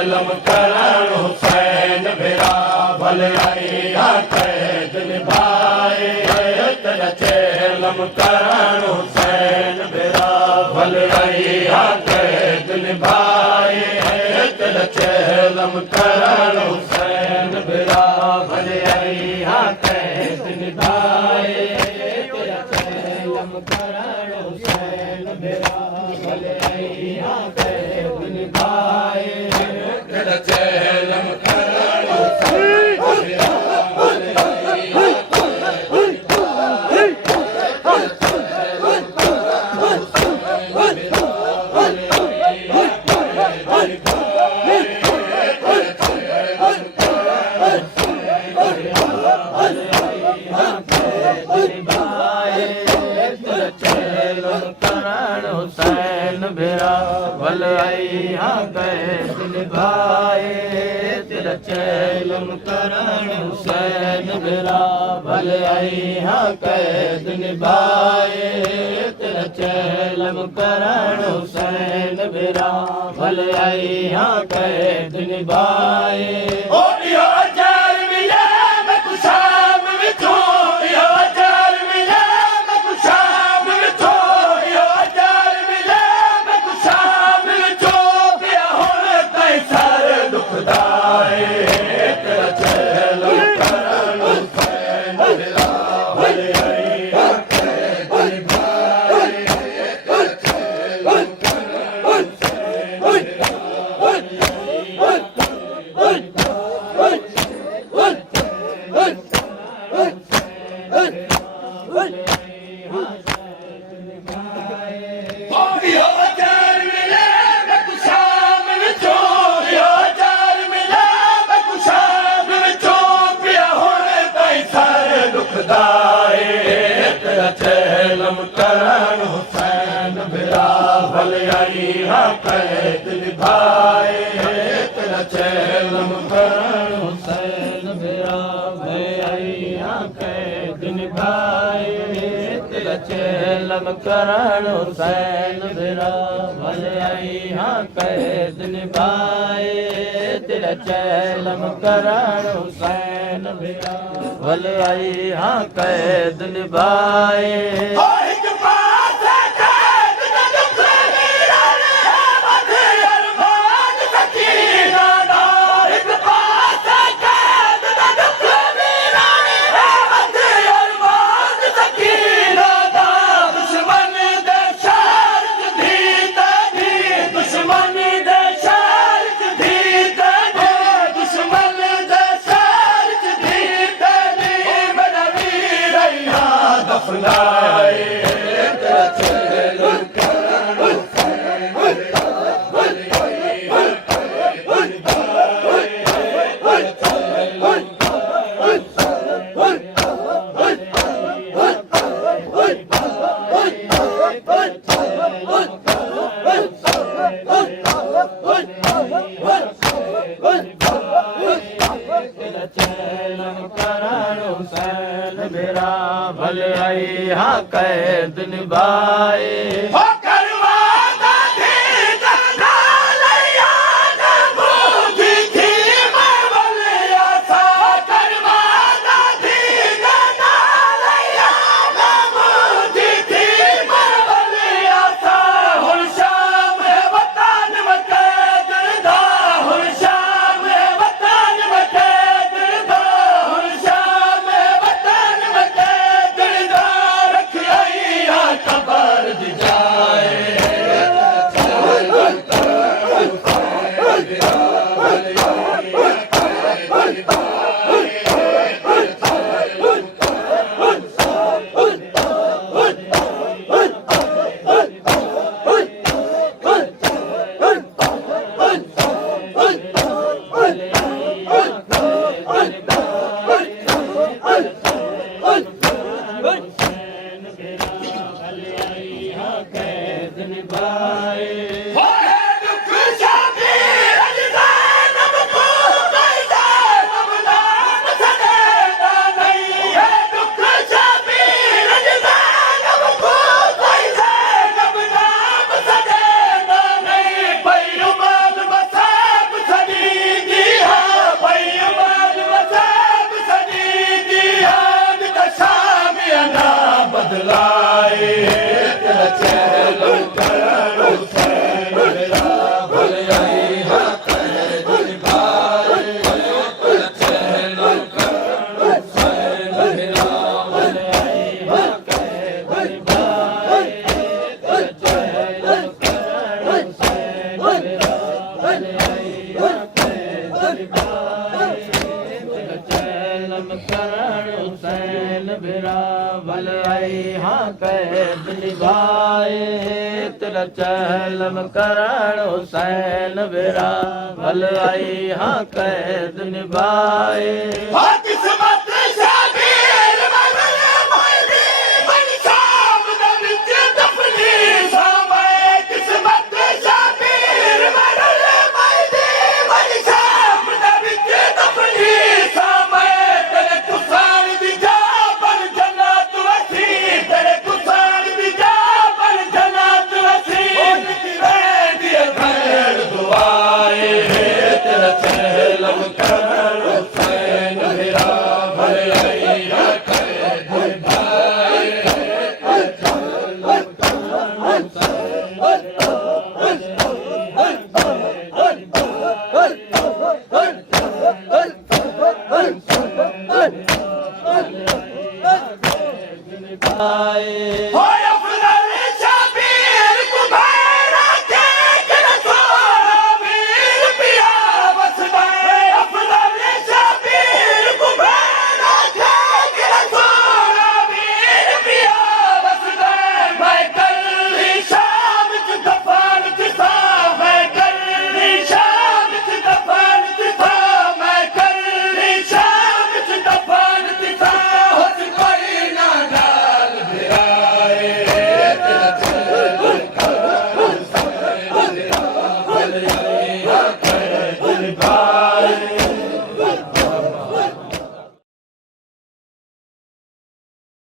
चेलम करण हुसैन बिरा भले आई कैद निभाए तेरा चेलम करण हुसैन बिरा भले आई कैद निभाए तेरा चेलम करण हुसैन बिरा भले आई कैद निभाए तेरा चेलम करण हुसैन बिरा भले आई कैद निभाए तेरा चेलम करण हुसैन बिरा भले आई कैद निभाए तेरा चेलम करण हुसैन बिरा भले आई कैद निभाए तेरा चेलम करण हुसैन बिरा भले आई कैद निभाए चेलम करण हुसैन बिरा भले आई कैद निभाए तेरा चेलम करण हुसैन बिरा भले आई कैद निभाए तेरा चेलम करण हुसैन बिरा भले आई कैद निभाए तेरा चेलम करण हुसैन बिरा भले आई कैद निभाए भले आई कैद निभाए चैलम करण हुसैन बिरावल आई हाँ कैद निभाए तेरा चैलम करण हुसैन बिरावल आई हाँ कैद निभाए आए